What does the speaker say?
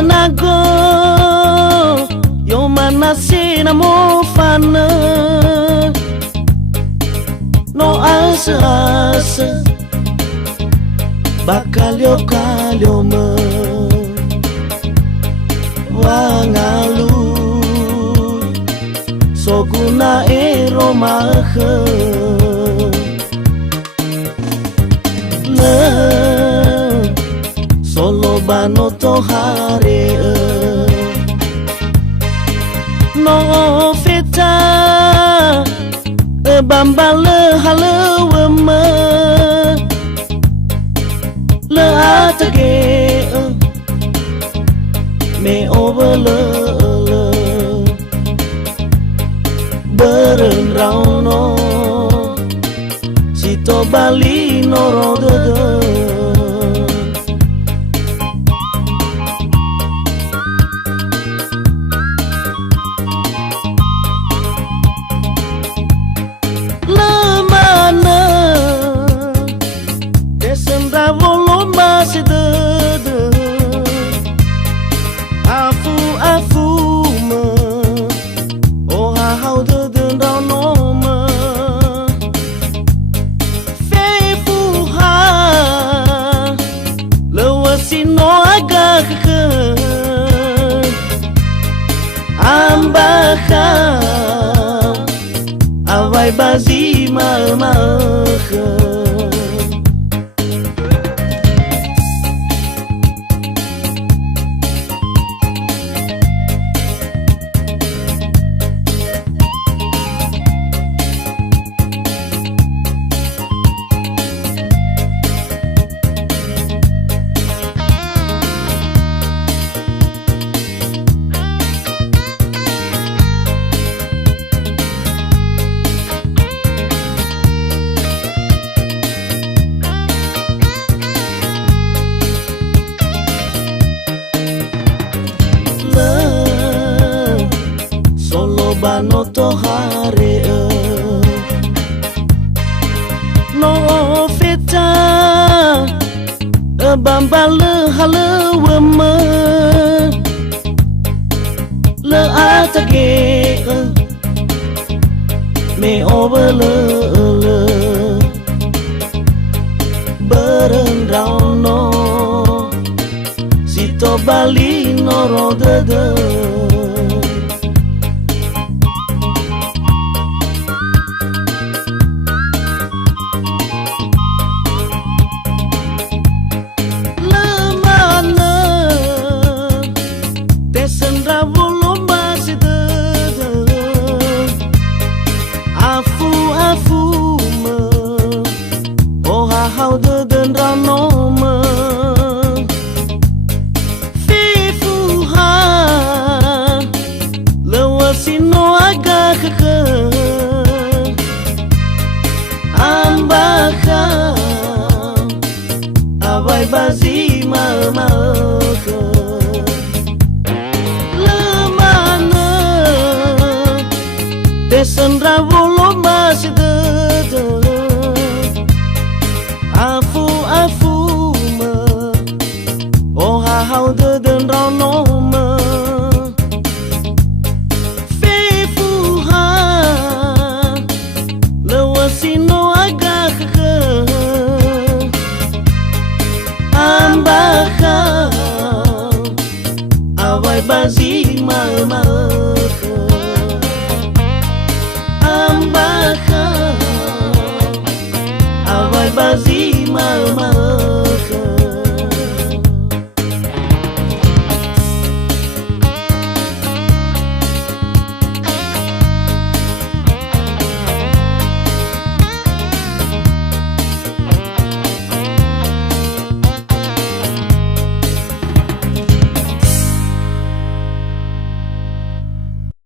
nago yo manasi na mo fana no asa bakal yo kalyo me wangalu so guna romahe le solo bano to hare no fita bamba le halawama le atage me over le beren rauno si to bali no rodo awai bazi mama bano to hare no fita bamba le halawama le atage me over le beren rauno si to bali no rodede how the rano ma fifu ha lewasino aga keke ambaka awai bazi mama lemana desen ravolo masih afu ma oh how the rano ma fifu ha lewasino aga keke ambaka awai bazi mama ambaka awai bazi mama